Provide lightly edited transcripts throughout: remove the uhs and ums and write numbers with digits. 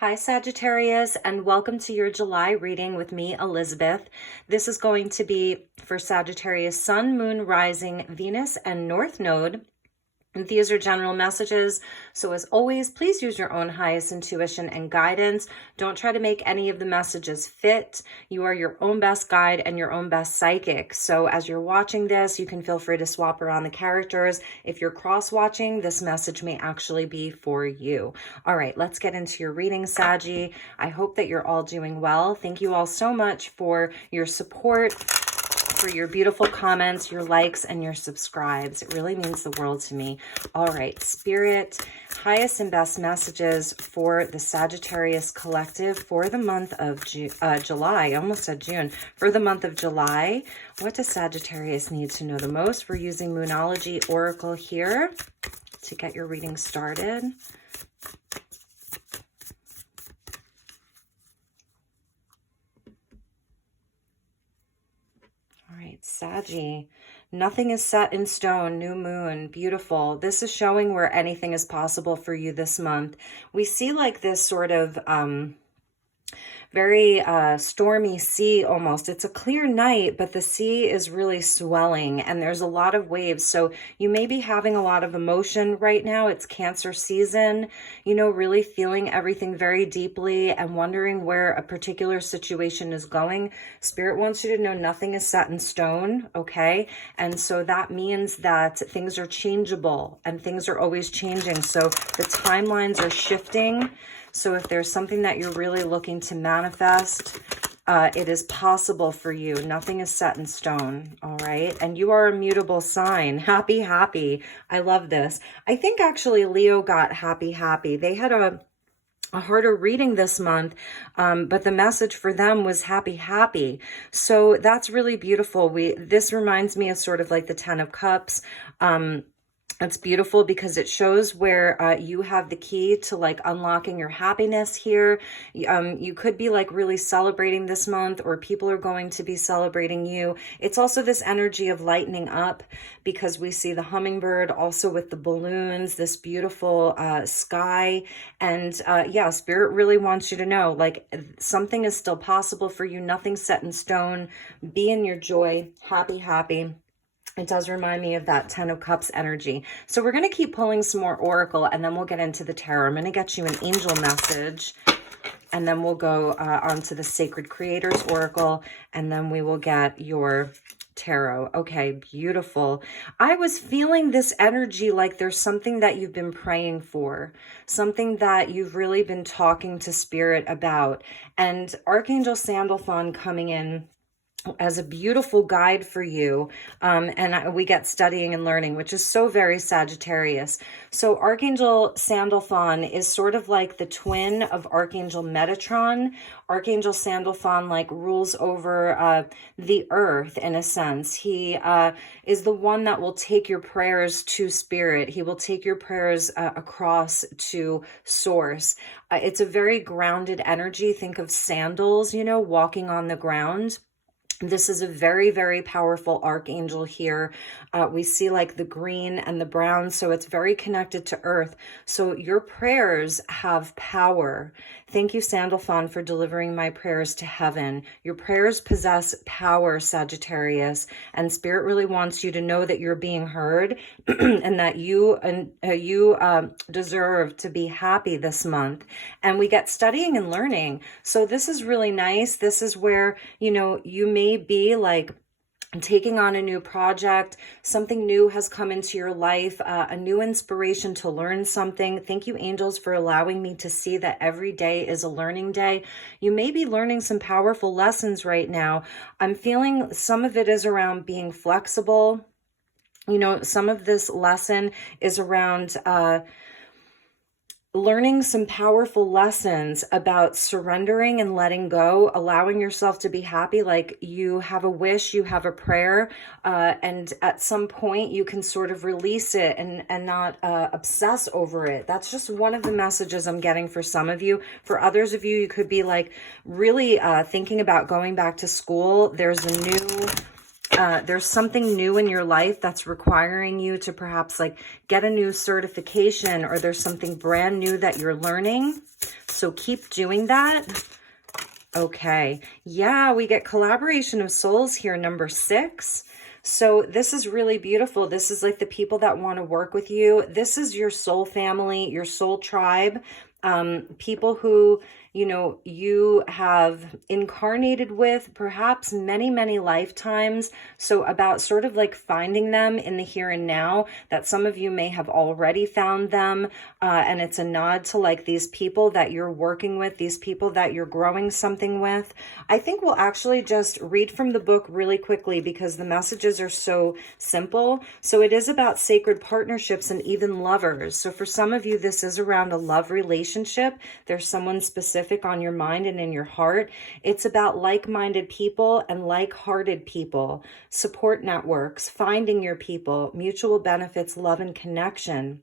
Hi Sagittarius, and welcome to your July reading with me, Elizabeth. This is going to be for Sagittarius Sun, Moon, Rising, Venus, and North Node. And these are general messages. So as always, please use your own highest intuition and guidance. Don't try to make any of the messages fit. You are your own best guide and your own best psychic. So as you're watching this, you can feel free to swap around the characters. If you're cross-watching, this message may actually be for you. All right, let's get into your reading, Saggy. I hope that you're all doing well. Thank you all so much for your support, for your beautiful comments, your likes, and your subscribes. It really means the world to me. All right, Spirit, highest and best messages for the Sagittarius collective for the month of July. I almost said June. For the month of July, what does Sagittarius need to know the most? We're using Moonology Oracle here to get your reading started. All right, Saggy, nothing is set in stone, new moon, beautiful. This is showing where anything is possible for you this month. We see like this sort of very stormy sea almost. It's a clear night, but the sea is really swelling and there's a lot of waves. So you may be having a lot of emotion right now. It's Cancer season, you know, really feeling everything very deeply and wondering where a particular situation is going. Spirit wants you to know nothing is set in stone, okay? And so that means that things are changeable and things are always changing. So the timelines are shifting. So if there's something that you're really looking to manifest, it is possible for you. Nothing is set in stone, all right? And you are a mutable sign. Happy, happy. I love this. I think actually Leo got happy, happy. They had a harder reading this month, but the message for them was happy, happy. So that's really beautiful. This reminds me of sort of like the 10 of Cups. It's beautiful because it shows where you have the key to like unlocking your happiness here. You could be like really celebrating this month, or people are going to be celebrating you. It's also this energy of lightening up because we see the hummingbird also with the balloons, this beautiful sky. And yeah, Spirit really wants you to know like something is still possible for you. Nothing's set in stone. Be in your joy. Happy, happy. It does remind me of that 10 of Cups energy. So we're going to keep pulling some more Oracle and then we'll get into the tarot. I'm going to get you an angel message and then we'll go on to the Sacred Creators Oracle and then we will get your tarot. Okay, beautiful. I was feeling this energy like there's something that you've been praying for, something that you've really been talking to Spirit about. And Archangel Sandalphon coming in as a beautiful guide for you. And we get studying and learning, which is so very Sagittarius. So Archangel Sandalphon is sort of like the twin of Archangel Metatron. Archangel Sandalphon like rules over the earth in a sense. He is the one that will take your prayers to Spirit. He will take your prayers across to Source. It's a very grounded energy. Think of sandals, you know, walking on the ground. This is a very, very powerful archangel here. We see like the green and the brown, so it's very connected to earth. So your prayers have power. Thank you, Sandalphon, for delivering my prayers to heaven. Your prayers possess power, Sagittarius, and Spirit really wants you to know that you're being heard and that you deserve to be happy this month. And we get studying and learning. So this is really nice. This is where, you know, you may be like taking on a new project, something new has come into your life, a new inspiration to learn something. Thank you, angels, for allowing me to see that every day is a learning day. You may be learning some powerful lessons right now. I'm feeling some of it is around being flexible. You know, some of this lesson is around learning some powerful lessons about surrendering and letting go, allowing yourself to be happy. Like you have a wish, you have a prayer, and at some point you can sort of release it and not obsess over it. That's just one of the messages I'm getting for some of you. For others of you, you could be like really thinking about going back to school. There's a new There's something new in your life that's requiring you to perhaps like get a new certification, or there's something brand new that you're learning. So keep doing that. Okay. Yeah, we get collaboration of souls here, number 6. So this is really beautiful. This is like the people that want to work with you. This is your soul family, your soul tribe. People who, you know, you have incarnated with perhaps many, many lifetimes. So about sort of like finding them in the here and now, that some of you may have already found them. And it's a nod to like these people that you're working with, these people that you're growing something with. I think we'll actually just read from the book really quickly because the messages are so simple. So it is about sacred partnerships and even lovers. So for some of you, this is around a love relationship. There's someone specific on your mind and in your heart. It's about like-minded people and like-hearted people, support networks, finding your people, mutual benefits, love, and connection.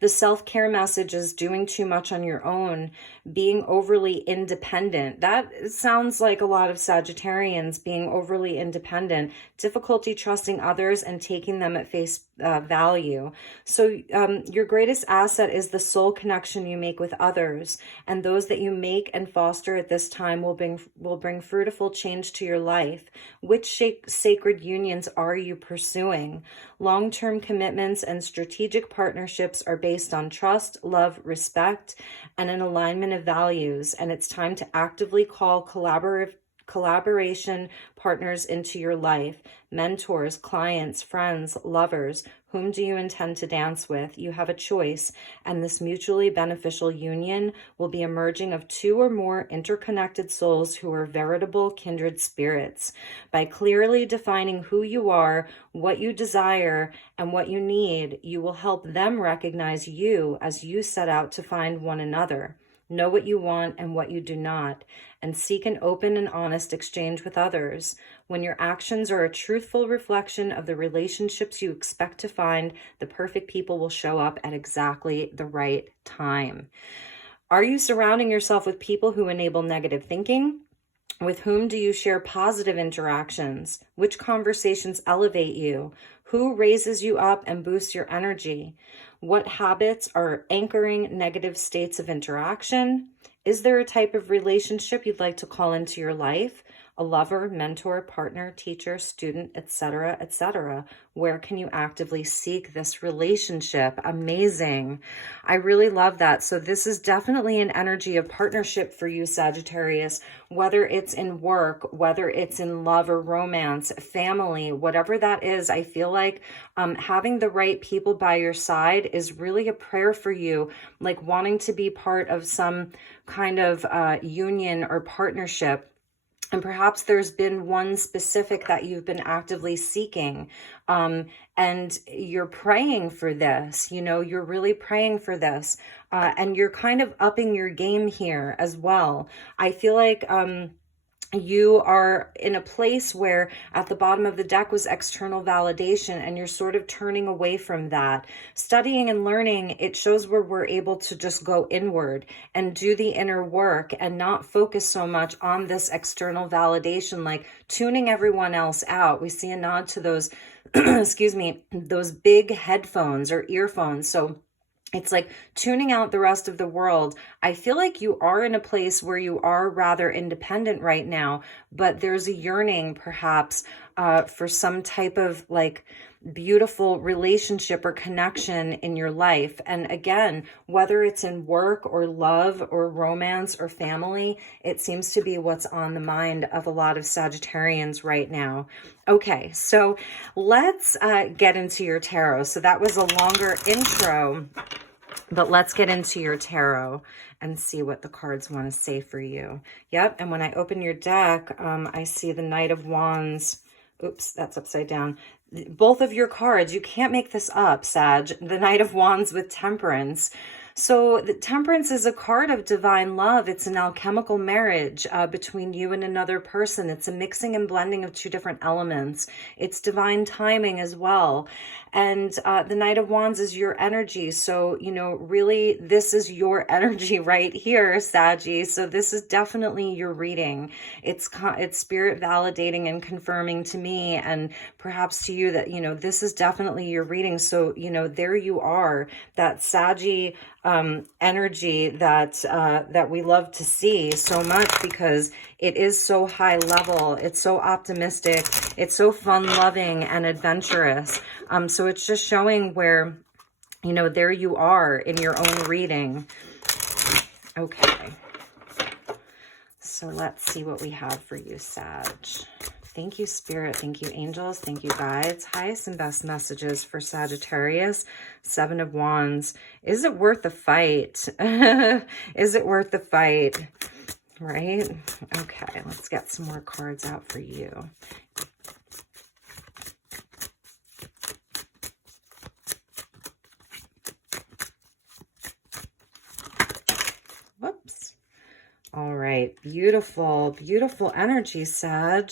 The self-care message is doing too much on your own, being overly independent. That sounds like a lot of Sagittarians, being overly independent, difficulty trusting others and taking them at face value. So your greatest asset is the soul connection you make with others, and those that you make and foster at this time will bring fruitful change to your life. Which sacred unions are you pursuing? Long-term commitments and strategic partnerships are based on trust, love, respect, and an alignment of values. And it's time to actively call collaboration partners into your life. Mentors, clients, friends, lovers. Whom do you intend to dance with? You have a choice, and this mutually beneficial union will be a merging of 2 or more interconnected souls who are veritable kindred spirits. By clearly defining who you are, what you desire, and what you need, you will help them recognize you as you set out to find one another. Know what you want and what you do not, and seek an open and honest exchange with others. When your actions are a truthful reflection of the relationships you expect to find, the perfect people will show up at exactly the right time. Are you surrounding yourself with people who enable negative thinking? With whom do you share positive interactions? Which conversations elevate you? Who raises you up and boosts your energy? What habits are anchoring negative states of interaction? Is there a type of relationship you'd like to call into your life? A lover, mentor, partner, teacher, student, etc., etc. Where can you actively seek this relationship? Amazing. I really love that. So this is definitely an energy of partnership for you, Sagittarius, whether it's in work, whether it's in love or romance, family, whatever that is. I feel like having the right people by your side is really a prayer for you, like wanting to be part of some kind of union or partnership. And perhaps there's been one specific that you've been actively seeking, and you're praying for this, you know, you're really praying for this, and you're kind of upping your game here as well. I feel like you are in a place where at the bottom of the deck was external validation, and you're sort of turning away from that. Studying and learning, it shows where we're able to just go inward and do the inner work and not focus so much on this external validation, like tuning everyone else out. We see a nod to those, excuse me, those big headphones or earphones. So it's like tuning out the rest of the world. I feel like you are in a place where you are rather independent right now, but there's a yearning perhaps for some type of like beautiful relationship or connection in your life. And again, whether it's in work or love or romance or family, it seems to be what's on the mind of a lot of Sagittarians right now. Okay, so let's get into your tarot. So that was a longer intro, but let's get into your tarot and see what the cards want to say for you. Yep, and when I open your deck, I see the Knight of Wands. Oops, that's upside down. Both of your cards, you can't make this up, Sag. The Knight of Wands with Temperance. So the Temperance is a card of divine love. It's an alchemical marriage between you and another person. It's a mixing and blending of 2 different elements. It's divine timing as well. And the Knight of Wands is your energy. So, you know, really, this is your energy right here, Saggy. So this is definitely your reading. It's spirit validating and confirming to me, and perhaps to you, that, you know, this is definitely your reading. So, you know, there you are, that Saggy energy that we love to see so much, because it is so high level, it's so optimistic, it's so fun loving and adventurous. So it's just showing where, you know, there you are in your own reading. Okay, so let's see what we have for you, Sag. Thank you, Spirit. Thank you, angels. Thank you, guides. Highest and best messages for Sagittarius. 7 of Wands. Is it worth the fight? Is it worth the fight? Right? Okay, let's get some more cards out for you. Whoops. All right, beautiful, beautiful energy, Sag.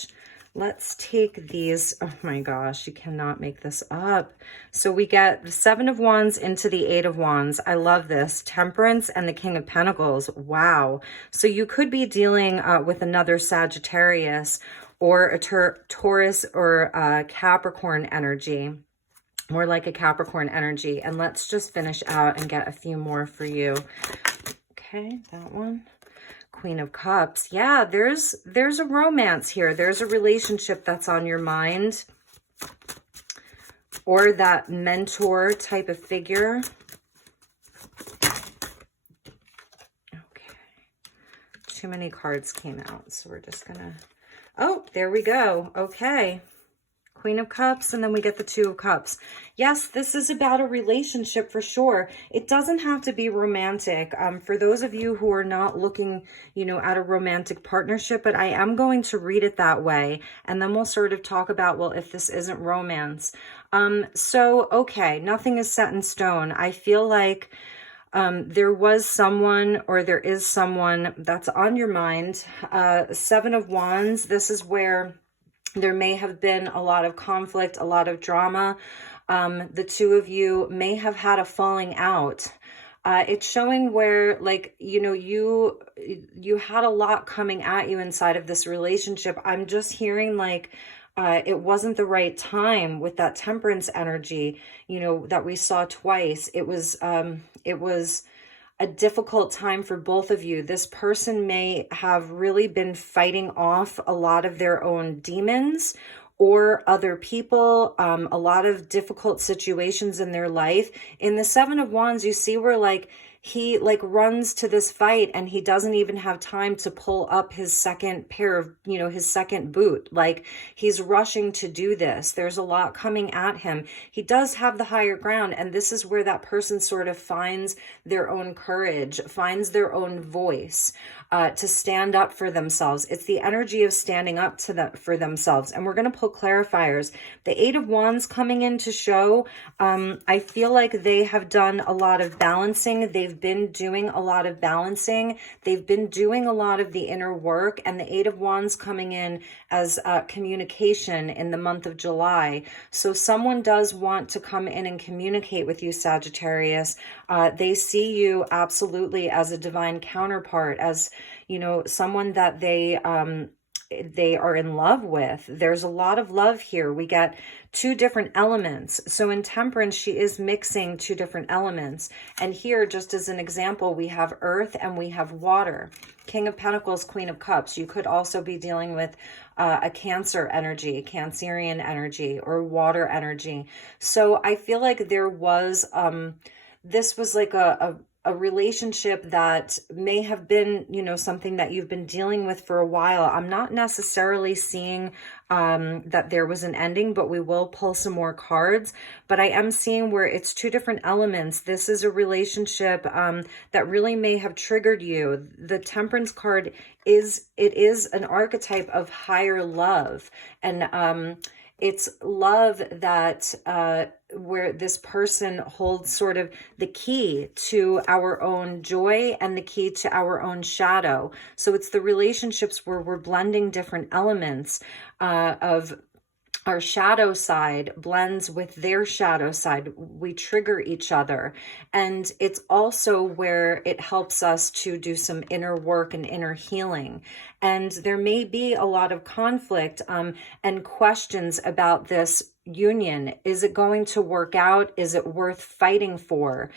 Let's take these. Oh my gosh, you cannot make this up. So we get the 7 of Wands into the 8 of Wands. I love this. Temperance and the King of Pentacles. Wow. So you could be dealing with another Sagittarius, or a Taurus or a Capricorn energy. More like a Capricorn energy. And let's just finish out and get a few more for you. Okay, that one. Queen of Cups. Yeah, there's a romance here. There's a relationship that's on your mind, or that mentor type of figure. Okay. Too many cards came out, so we're just gonna... Oh, there we go. Okay. Queen of Cups, and then we get the 2 of Cups. Yes, this is about a relationship for sure. It doesn't have to be romantic. For those of you who are not looking, you know, at a romantic partnership, but I am going to read it that way, and then we'll sort of talk about, well, if this isn't romance. So, okay, nothing is set in stone. I feel like there was someone, or there is someone that's on your mind. 7 of Wands, this is where there may have been a lot of conflict, a lot of drama. The 2 of you may have had a falling out. It's showing where, like, you know, you had a lot coming at you inside of this relationship. I'm just hearing like it wasn't the right time with that Temperance energy, you know, that we saw twice. It was a difficult time for both of you. This person may have really been fighting off a lot of their own demons or other people, a lot of difficult situations in their life. In the 7 of Wands, you see where like he like runs to this fight and he doesn't even have time to pull up his second pair of, you know, his second boot. Like he's rushing to do this. There's a lot coming at him. He does have the higher ground. And this is where that person sort of finds their own courage, finds their own voice, to stand up for themselves. It's the energy of standing up for themselves. And we're going to pull clarifiers. The 8 of Wands coming in to show, I feel like they have done a lot of balancing. They've been doing a lot of balancing. They've been doing a lot of the inner work. And the 8 of Wands coming in as communication in the month of July. So someone does want to come in and communicate with you, Sagittarius. They see you absolutely as a divine counterpart, as, you know, someone that they are in love with. There's a lot of love here. We get 2 different elements. So in Temperance, she is mixing 2 different elements. And here, just as an example, we have earth and we have water. King of Pentacles, Queen of Cups. You could also be dealing with a Cancer energy, Cancerian energy, or water energy. So I feel like there was, this was like a relationship that may have been, you know, something that you've been dealing with for a while. I'm not necessarily seeing that there was an ending, but we will pull some more cards. But I am seeing where it's 2 different elements. This is a relationship that really may have triggered you. The Temperance card is an archetype of higher love. And it's love that where this person holds sort of the key to our own joy and the key to our own shadow. So it's the relationships where we're blending different elements of our shadow side blends with their shadow side. We trigger each other. And it's also where it helps us to do some inner work and inner healing. And there may be a lot of conflict and questions about this union. Is it going to work out? Is it worth fighting for?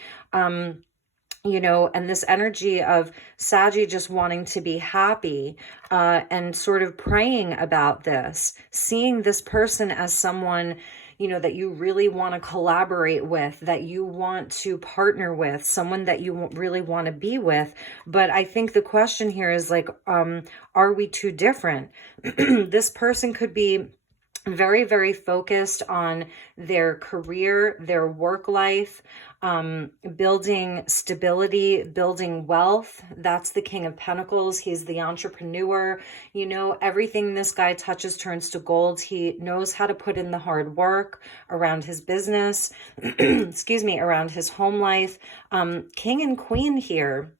You know, and this energy of Saggy just wanting to be happy and sort of praying about this, seeing this person as someone, you know, that you really want to collaborate with, that you want to partner with, someone that you really want to be with. But I think the question here is like, are we too different? This person could be very, very focused on their career, their work life, building stability, building wealth. That's the King of Pentacles. He's the entrepreneur. You know, everything this guy touches turns to gold. He knows how to put in the hard work around his business, excuse me, around his home life. King and Queen here.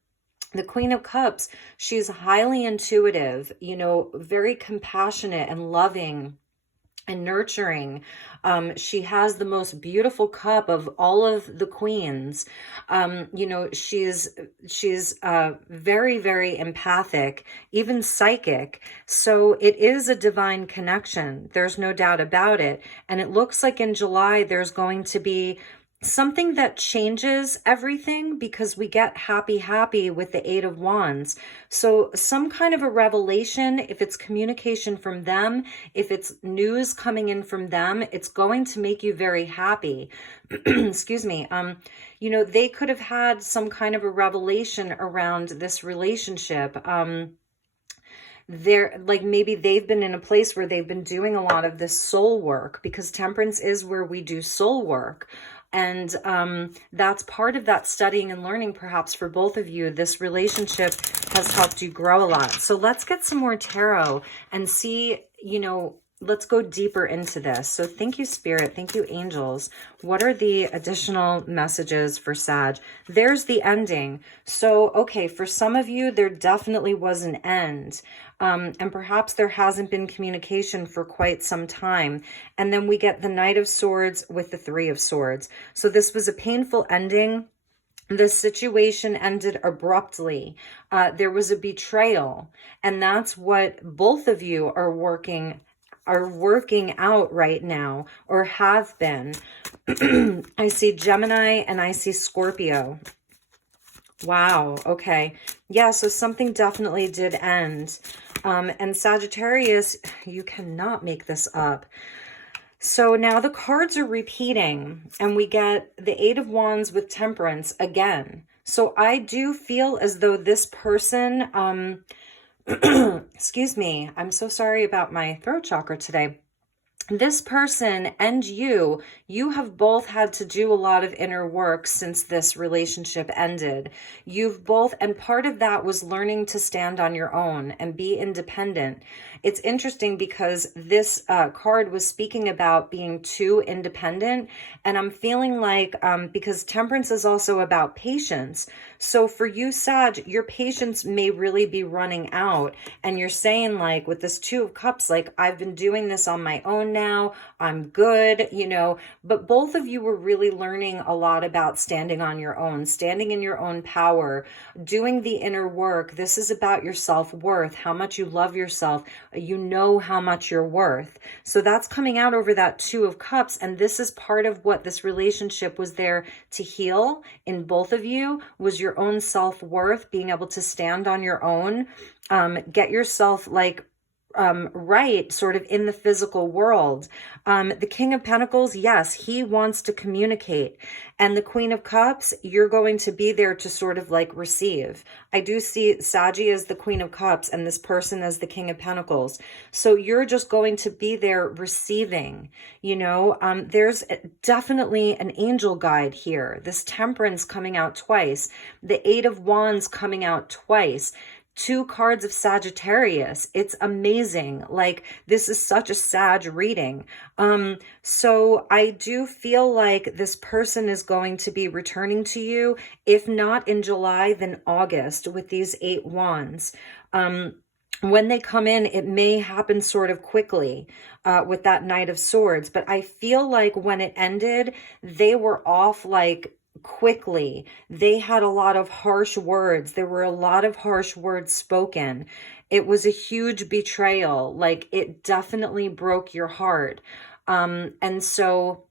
The Queen of Cups, she's highly intuitive, you know, very compassionate and loving and nurturing. She has the most beautiful cup of all of the queens. You know, she's very, very empathic, even psychic. So it is a divine connection. There's no doubt about it. And it looks like in July, there's going to be something that changes everything, because we get happy with the Eight of Wands. So some kind of a revelation, if it's communication from them, if it's news coming in from them, it's going to make you very happy. Excuse me. You know, they could have had some kind of a revelation around this relationship. They're like, maybe they've been in a place where they've been doing a lot of this soul work, because Temperance is where we do soul work. And that's part of that studying and learning, perhaps for both of you. This relationship has helped you grow a lot. So let's get some more tarot and see, you know, let's go deeper into this. So thank you, Spirit. Thank you, angels. What are the additional messages for Sag? There's the ending. So, okay, for some of you, there definitely was an end. And perhaps there hasn't been communication for quite some time. And then we get the Knight of Swords with the Three of Swords. So this was a painful ending. The situation ended abruptly. There was a betrayal. And that's what both of you are working out right now, or have been. I see Gemini and I see Scorpio. Wow. Okay. Yeah. So something definitely did end. And Sagittarius, you cannot make this up. So now the cards are repeating, and we get the Eight of Wands with Temperance again. So I do feel as though this person, excuse me, I'm so sorry about my throat chakra today. This person and you have both had to do a lot of inner work since this relationship ended. You've both, and part of that was learning to stand on your own and be independent. It's interesting because this card was speaking about being too independent. And I'm feeling like, because Temperance is also about patience. So for you, Sag, your patience may really be running out. And you're saying, like, with this Two of Cups, like, I've been doing this on my own now. I'm good, you know. But both of you were really learning a lot about standing on your own, standing in your own power, doing the inner work. This is about your self-worth, how much you love yourself. You know how much you're worth. So that's coming out over that Two of Cups. And this is part of what this relationship was there to heal in both of you, was your own self-worth, being able to stand on your own, get yourself like right sort of in the physical world. The King of Pentacles, yes, he wants to communicate. And the Queen of Cups, you're going to be there to sort of like receive. I do see Saggy as the Queen of Cups and this person as the King of Pentacles. So you're just going to be there receiving, you know. There's definitely an angel guide here. This Temperance coming out twice. The Eight of Wands coming out twice. Two cards of Sagittarius. It's amazing. Like, this is such a Sag reading. So I do feel like this person is going to be returning to you, if not in July, then August, with these Eight Wands. when they come in, it may happen sort of quickly with that Knight of Swords. But I feel like when it ended, they were off like quickly. They had a lot of harsh words. There were a lot of harsh words spoken. It was a huge betrayal. Like, it definitely broke your heart. And so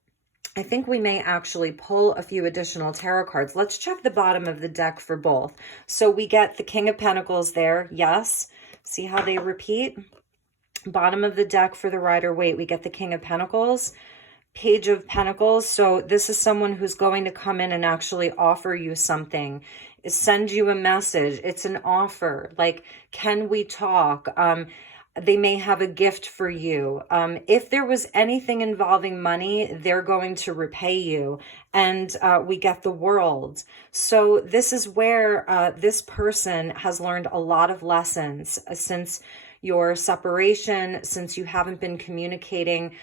I think we may actually pull a few additional tarot cards. Let's check the bottom of the deck for both. So we get the King of Pentacles there. Yes. See how they repeat? Bottom of the deck for the Rider-Waite, we get the King of Pentacles, Page of Pentacles. So this is someone who's going to come in and actually offer you something, send you a message. It's an offer. Like, can we talk? They may have a gift for you. If there was anything involving money, they're going to repay you. And we get the World. So this is where this person has learned a lot of lessons since your separation, since you haven't been communicating.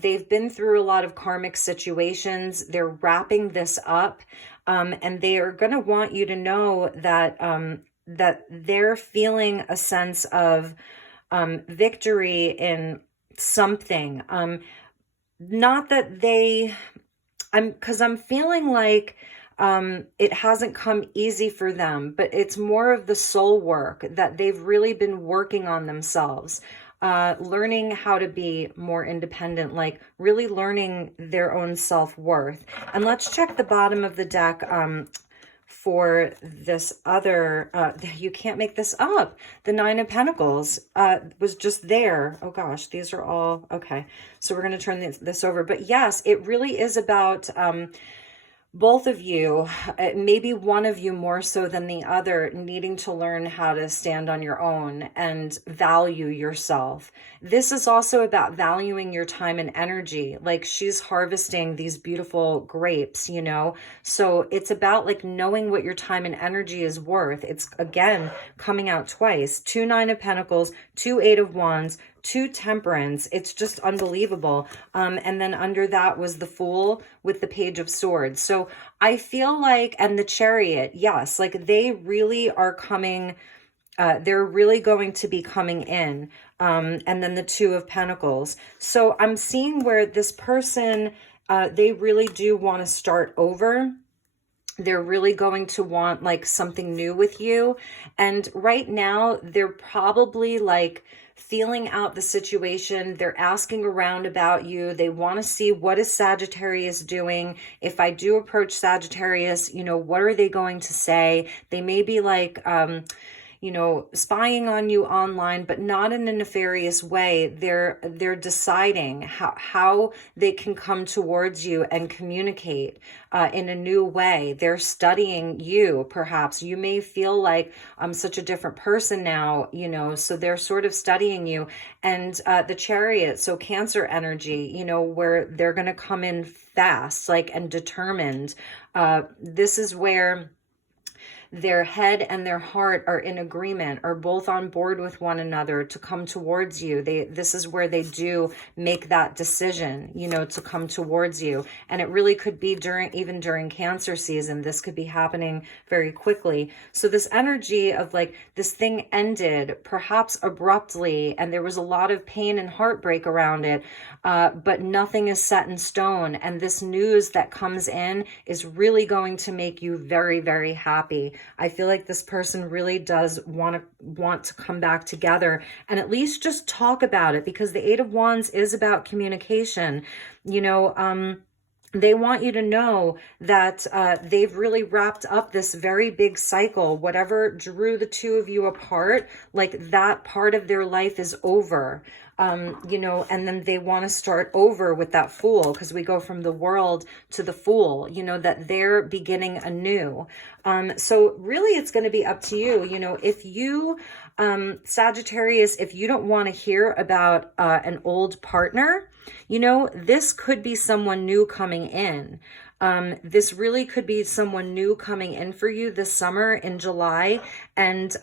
They've been through a lot of karmic situations. They're wrapping this up. And they are going to want you to know that, that they're feeling a sense of victory in something. Not that they, because I'm feeling like it hasn't come easy for them, but it's more of the soul work that they've really been working on themselves, learning how to be more independent, like really learning their own self-worth. And let's check the bottom of the deck for this other, you can't make this up. The Nine of Pentacles was just there. Oh gosh, these are all, okay. So we're going to turn this over. But yes, it really is about both of you, maybe one of you more so than the other, needing to learn how to stand on your own and value yourself. This is also about valuing your time and energy. Like, she's harvesting these beautiful grapes, you know? So it's about like knowing what your time and energy is worth. It's, again, coming out twice. 2 Nine of Pentacles, 2 Eight of Wands, 2 Temperance. It's just unbelievable. And then under that was the Fool with the Page of Swords. So I feel like, and the Chariot, yes, like they really are coming, they're really going to be coming in. And then the Two of Pentacles. So I'm seeing where this person, they really do want to start over. They're really going to want like something new with you. And right now they're probably like feeling out the situation. They're asking around about you. They want to see, what is Sagittarius doing? If I do approach Sagittarius, you know, what are they going to say? They may be like, you know, spying on you online, but not in a nefarious way. They're deciding how they can come towards you and communicate in a new way. They're studying you, perhaps. You may feel like I'm such a different person now, you know, so they're sort of studying you. And the Chariot, so Cancer energy, you know, where they're going to come in fast, like, and determined. This is where their head and their heart are in agreement, are both on board with one another to come towards you. This is where they do make that decision, you know, to come towards you. And it really could be even during Cancer season. This could be happening very quickly. So this energy of like, this thing ended perhaps abruptly, and there was a lot of pain and heartbreak around it, but nothing is set in stone. And this news that comes in is really going to make you very, very happy. I feel like this person really does want to come back together and at least just talk about it, because the Eight of Wands is about communication. You know, they want you to know that they've really wrapped up this very big cycle. Whatever drew the two of you apart, like that part of their life is over. You know, and then they want to start over with that Fool, because we go from the World to the Fool, you know, that they're beginning anew. So really it's going to be up to you. You know, if you, Sagittarius, if you don't want to hear about an old partner, you know, this could be someone new coming in. This really could be someone new coming in for you this summer in July. And,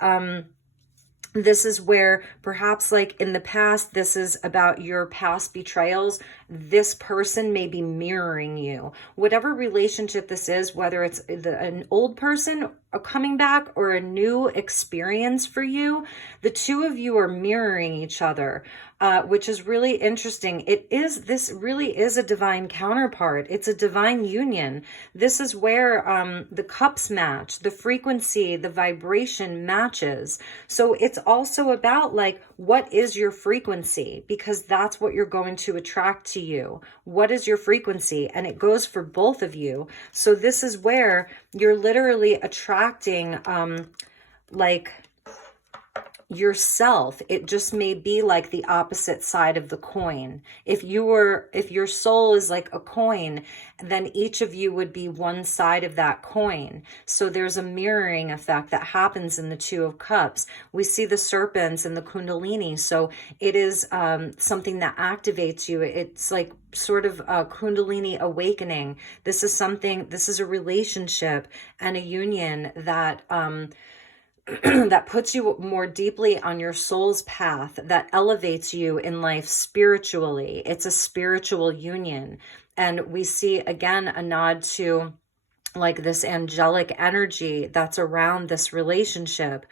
this is where perhaps like in the past, this is about your past betrayals this person may be mirroring you. Whatever relationship this is, whether it's an old person coming back or a new experience for you, the two of you are mirroring each other, which is really interesting. This really is a divine counterpart. It's a divine union. This is where the cups match, the frequency, the vibration matches. So it's also about like, what is your frequency? Because that's what you're going to attract to you. What is your frequency? And it goes for both of you. So this is where you're literally attracting like yourself. It just may be like the opposite side of the coin. If your soul is like a coin, then each of you would be one side of that coin. So there's a mirroring effect that happens in the Two of Cups. We see the serpents and the Kundalini. So it is something that activates you. It's like sort of a Kundalini awakening. This is a relationship and a union that that puts you more deeply on your soul's path, that elevates you in life spiritually. It's a spiritual union. And we see, again, a nod to like this angelic energy that's around this relationship.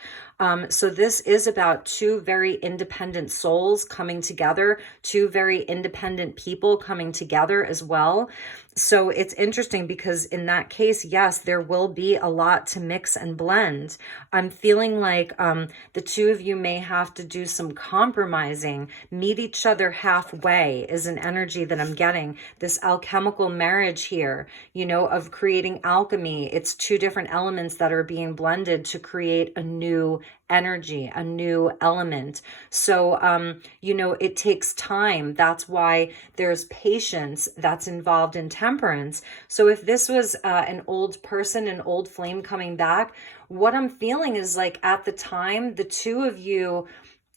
So this is about two very independent souls coming together, two very independent people coming together as well. So it's interesting because in that case, yes, there will be a lot to mix and blend. I'm feeling like the two of you may have to do some compromising, meet each other halfway is an energy that I'm getting. This alchemical marriage here, you know, of creating alchemy. It's two different elements that are being blended to create a new energy, a new element. So, you know, it takes time. That's why there's patience that's involved in temperance. So if this was an old person, an old flame coming back, what I'm feeling is like at the time, the two of you,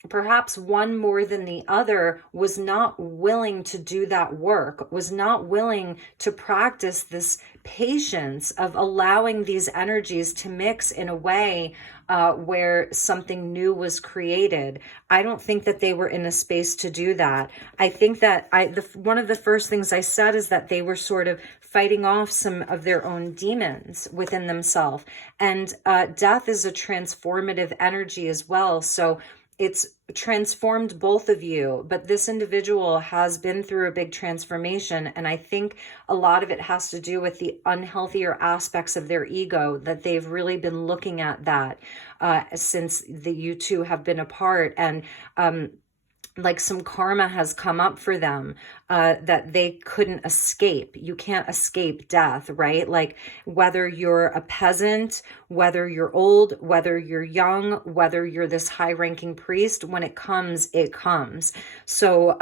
perhaps one more than the other, was not willing to do that work, was not willing to practice this patience of allowing these energies to mix in a way where something new was created. I don't think that they were in a space to do that. I think that one of the first things I said is that they were sort of fighting off some of their own demons within themselves. And death is a transformative energy as well. So it's transformed both of you, but this individual has been through a big transformation. And I think a lot of it has to do with the unhealthier aspects of their ego, that they've really been looking at that since you two have been apart. And like some karma has come up for them that they couldn't escape. You can't escape death, right? Like whether you're a peasant, whether you're old, whether you're young, whether you're this high-ranking priest, when it comes, it comes. So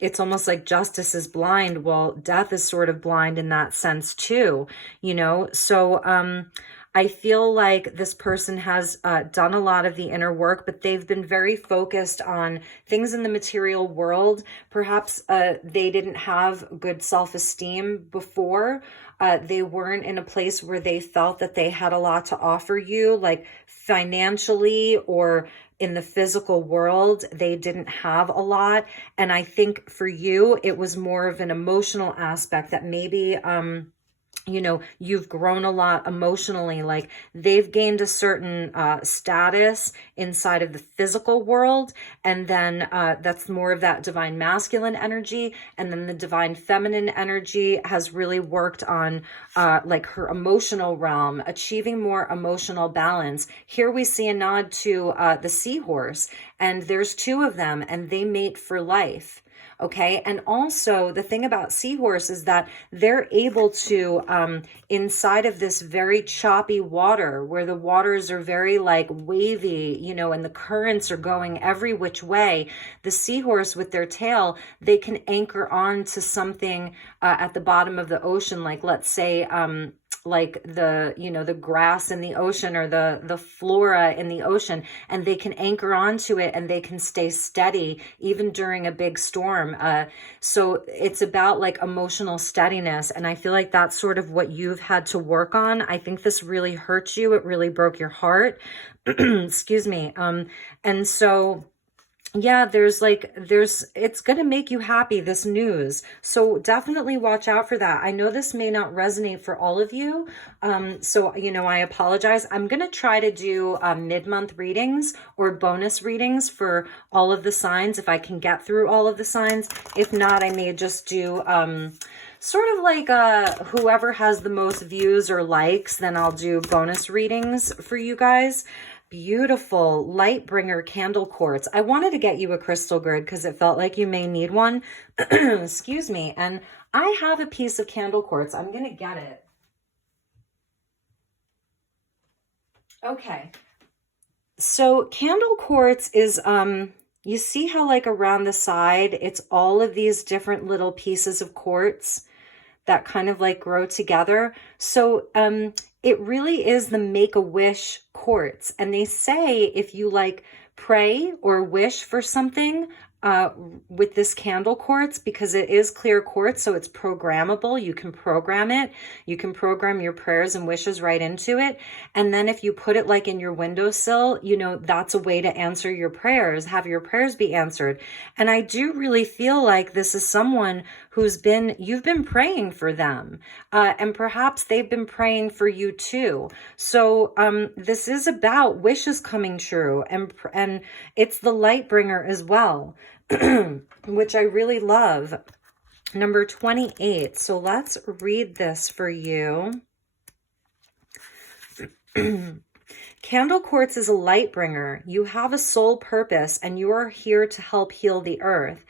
it's almost like justice is blind. Well, death is sort of blind in that sense too, you know? So I feel like this person has done a lot of the inner work, but they've been very focused on things in the material world. Perhaps they didn't have good self-esteem before. They weren't in a place where they felt that they had a lot to offer you, like financially or in the physical world. They didn't have a lot. And I think for you, it was more of an emotional aspect that maybe you know, you've grown a lot emotionally, like they've gained a certain status inside of the physical world. And then that's more of that divine masculine energy. And then the divine feminine energy has really worked on like her emotional realm, achieving more emotional balance. Here we see a nod to the seahorse, and there's two of them and they mate for life. Okay. And also the thing about seahorse is that they're able to, inside of this very choppy water where the waters are very like wavy, you know, and the currents are going every which way, the seahorse with their tail, they can anchor on to something at the bottom of the ocean. Like, let's say, like the, you know, the grass in the ocean or the flora in the ocean, and they can anchor onto it and they can stay steady even during a big storm. So it's about like emotional steadiness. And I feel like that's sort of what you've had to work on. I think this really hurt you. It really broke your heart. Excuse me. And so Yeah, it's going to make you happy, this news. So definitely watch out for that. I know this may not resonate for all of you. So, I apologize. I'm going to try to do mid-month readings or bonus readings for all of the signs if I can get through all of the signs. If not, I may just do sort of like whoever has the most views or likes, then I'll do bonus readings for you guys. Beautiful light bringer candle quartz. I wanted to get you a crystal grid because it felt like you may need one. Excuse me. And I have a piece of candle quartz. I'm going to get it. Okay. So candle quartz is, you see how like around the side, it's all of these different little pieces of quartz that kind of like grow together. So it really is the Make-A-Wish quartz. And they say if you like pray or wish for something with this candle quartz, because it is clear quartz, so it's programmable. You can program it. You can program your prayers and wishes right into it. And then if you put it like in your windowsill, that's a way to answer your prayers, have your prayers be answered. And I do really feel like this is someone you've been praying for them. And perhaps they've been praying for you too. So this is about wishes coming true. And it's the light bringer as well, which I really love. Number 28. So let's read this for you. Candle quartz is a light bringer. You have a soul purpose and you are here to help heal the earth.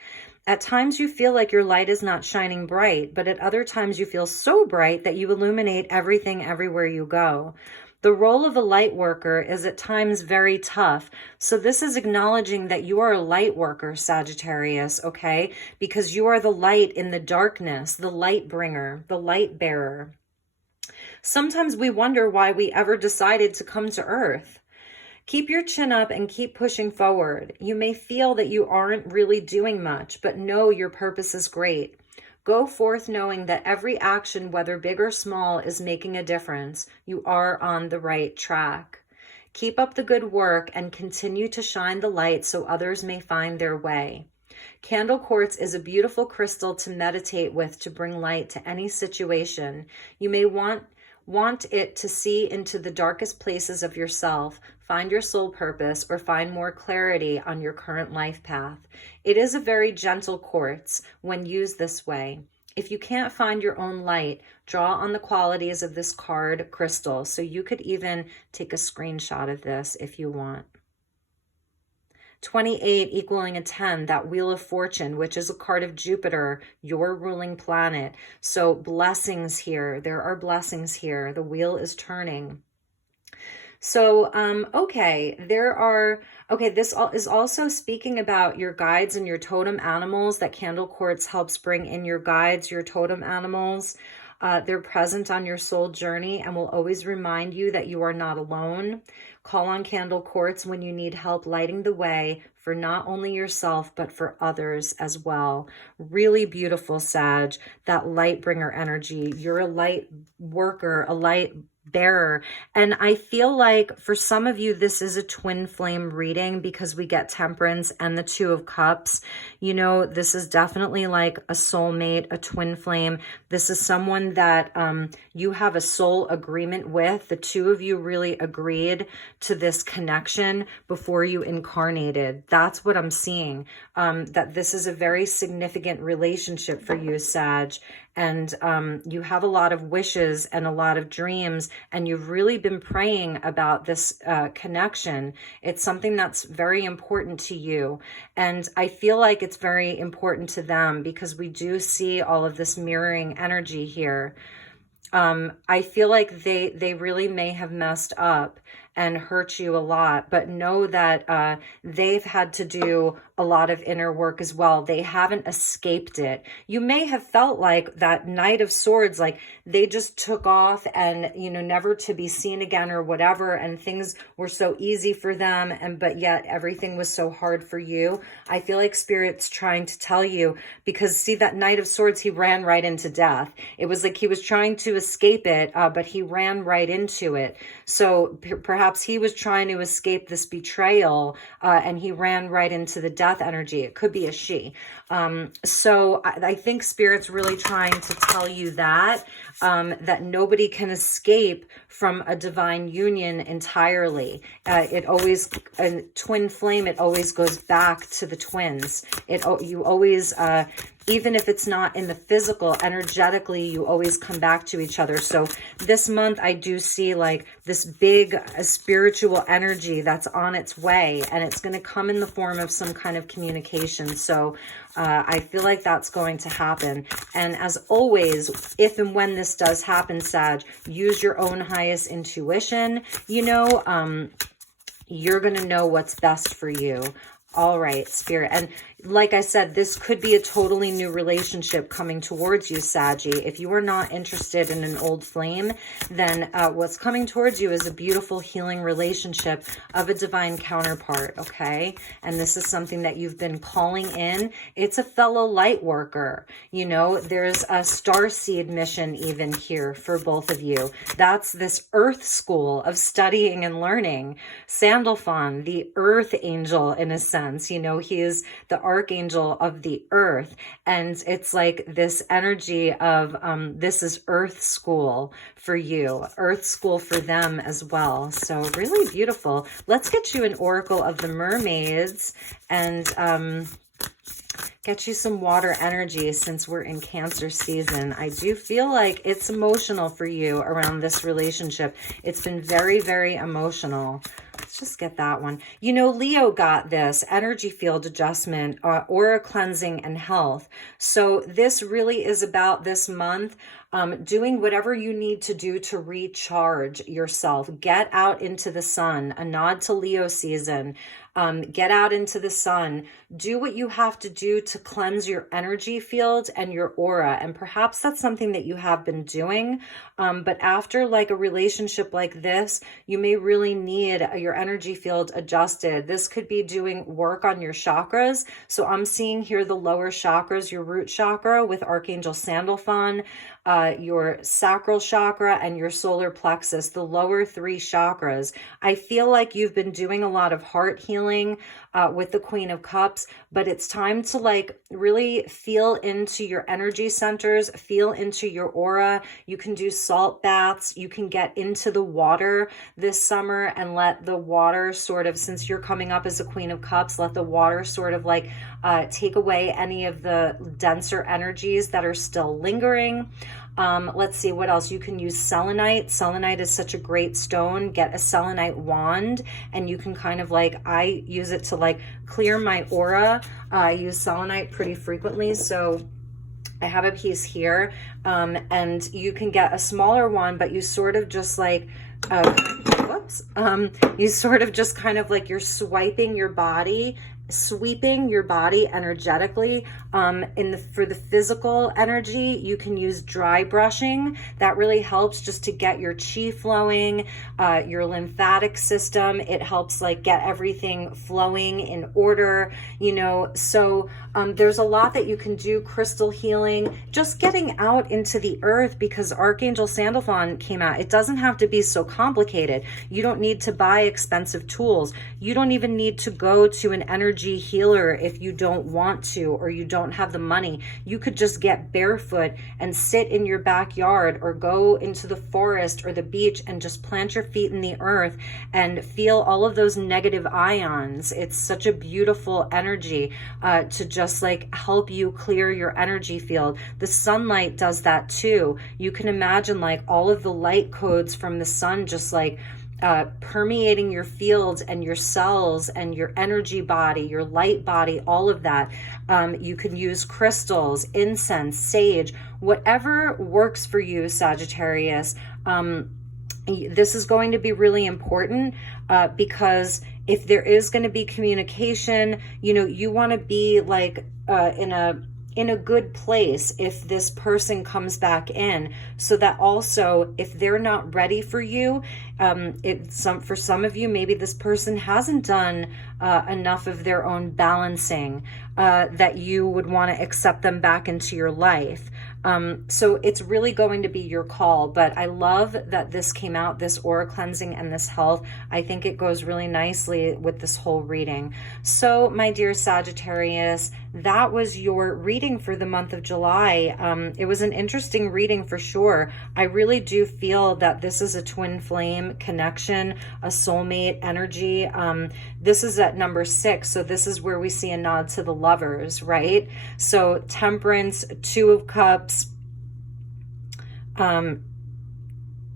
At times you feel like your light is not shining bright, but at other times you feel so bright that you illuminate everything everywhere you go. The role of a light worker is at times very tough. So this is acknowledging that you are a light worker, Sagittarius, okay? Because you are the light in the darkness, the light bringer, the light bearer. Sometimes we wonder why we ever decided to come to Earth. Keep your chin up and keep pushing forward. You may feel that you aren't really doing much, but know your purpose is great. Go forth knowing that every action, whether big or small, is making a difference. You are on the right track. Keep up the good work and continue to shine the light so others may find their way. Candle quartz is a beautiful crystal to meditate with to bring light to any situation. You may want it to see into the darkest places of yourself, find your soul purpose, or find more clarity on your current life path. It is a very gentle quartz when used this way. If you can't find your own light, draw on the qualities of this card crystal. So you could even take a screenshot of this if you want. 28 equaling a 10, that Wheel of Fortune, which is a card of Jupiter, your ruling planet. So blessings here. There are blessings here. The wheel is turning. So, this is also speaking about your guides and your totem animals, that candle quartz helps bring in your guides, your totem animals. They're present on your soul journey and will always remind you that you are not alone. Call on candle quartz when you need help lighting the way for not only yourself, but for others as well. Really beautiful, Sag, that light bringer energy. You're a light worker, a light bearer. And I feel like for some of you, this is a twin flame reading because we get Temperance and the Two of Cups. This is definitely like a soulmate, a twin flame. This is someone that you have a soul agreement with. The two of you really agreed to this connection before you incarnated. That's what I'm seeing, that this is a very significant relationship for you, Sag. And you have a lot of wishes and a lot of dreams, and you've really been praying about this connection. It's something that's very important to you. And I feel like it's very important to them because we do see all of this mirroring energy here. I feel like they really may have messed up and hurt you a lot, but know that they've had to do a lot of inner work as well. They haven't escaped it. You may have felt like that Knight of Swords, like they just took off and, never to be seen again or whatever, and things were so easy for them, but yet everything was so hard for you. I feel like Spirit's trying to tell you, because see that Knight of Swords, he ran right into death. It was like he was trying to escape it, but he ran right into it. So perhaps perhaps he was trying to escape this betrayal, and he ran right into the death energy. It could be a she. So I think Spirit's really trying to tell you that, that nobody can escape from a divine union entirely. It always, a twin flame, it always goes back to the twins. You always, even if it's not in the physical, energetically, you always come back to each other. So this month, I do see like this big spiritual energy that's on its way, and it's going to come in the form of some kind of communication. So I feel like that's going to happen. And as always, if and when this does happen, Sag, use your own highest intuition. You know, you're going to know what's best for you. All right, Spirit. And like I said, this could be a totally new relationship coming towards you, Saggy. If you are not interested in an old flame, then what's coming towards you is a beautiful healing relationship of a divine counterpart, okay? And this is something that you've been calling in. It's a fellow light worker. You know, there's a starseed mission even here for both of you. That's this earth school of studying and learning. Sandalphon, the earth angel in a sense, you know, he is the archangel of the earth, and it's like this energy of this is earth school for you, earth school for them as well. So really beautiful. Let's get you an oracle of the mermaids and get you some water energy since we're in Cancer season. I do feel like it's emotional for you around this relationship. It's been very, very emotional. Let's just get that one. You know, Leo got this energy field adjustment, aura cleansing and health. So this really is about this month doing whatever you need to do to recharge yourself. Get out into the sun, a nod to Leo season. Get out into the sun. Do what you have to do to cleanse your energy field and your aura. And perhaps that's something that you have been doing. But after like a relationship like this, you may really need your energy field adjusted. This could be doing work on your chakras. So I'm seeing here the lower chakras, your root chakra with Archangel Sandalphon, your sacral chakra and your solar plexus, the lower three chakras. I feel like you've been doing a lot of heart healing with the Queen of Cups, but it's time to like really feel into your energy centers, feel into your aura. You can do salt baths. You can get into the water this summer and let the water sort of, since you're coming up as a Queen of Cups, let the water sort of like take away any of the denser energies that are still lingering. Let's see what else. You can use selenite. Selenite is such a great stone. Get a selenite wand and you can kind of like, I use it to like clear my aura. I use selenite pretty frequently. So I have a piece here, and you can get a smaller one, but you sort of just like, you sort of just kind of like you're swiping your body, sweeping your body energetically. For the physical energy, you can use dry brushing. That really helps just to get your chi flowing, your lymphatic system. It helps like get everything flowing in order, you know. So there's a lot that you can do. Crystal healing, just getting out into the earth, because Archangel Sandalphon came out. It doesn't have to be so complicated. You don't need to buy expensive tools. You don't even need to go to an energy healer if you don't want to, or you don't have the money. You could just get barefoot and sit in your backyard or go into the forest or the beach and just plant your feet in the earth and feel all of those negative ions. It's such a beautiful energy to just like help you clear your energy field. The sunlight does that too. You can imagine like all of the light codes from the sun just like permeating your fields and your cells and your energy body, your light body, all of that. You can use crystals, incense, sage, whatever works for you, Sagittarius. This is going to be really important because if there is going to be communication, you know, you want to be like in a good place if this person comes back in, so that also if they're not ready for you, for some of you, maybe this person hasn't done enough of their own balancing that you would want to accept them back into your life. So it's really going to be your call, but I love that this came out, this aura cleansing and this health. I think it goes really nicely with this whole reading. So my dear Sagittarius, that was your reading for the month of July. It was an interesting reading for sure. I really do feel that this is a twin flame connection, a soulmate energy. This is at number 6. So this is where we see a nod to the lovers, right? So Temperance, 2 of Cups,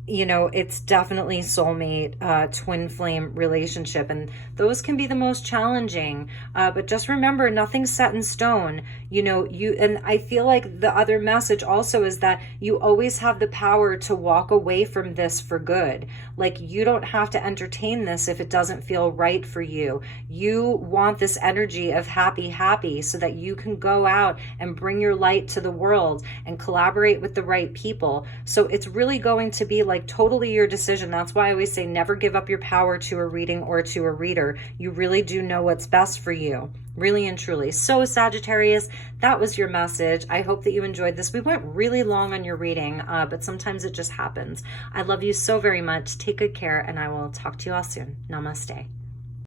you know, it's definitely soulmate, twin flame relationship. And those can be the most challenging. But just remember, nothing's set in stone. You know, and I feel like the other message also is that you always have the power to walk away from this for good. Like, you don't have to entertain this if it doesn't feel right for you. You want this energy of happy, so that you can go out and bring your light to the world and collaborate with the right people. So it's really going to be like totally your decision. That's why I always say never give up your power to a reading or to a reader. You really do know what's best for you, really and truly. So Sagittarius, that was your message. I hope that you enjoyed this. We went really long on your reading, but sometimes it just happens. I love you so very much. Take good care, and I will talk to you all soon. Namaste.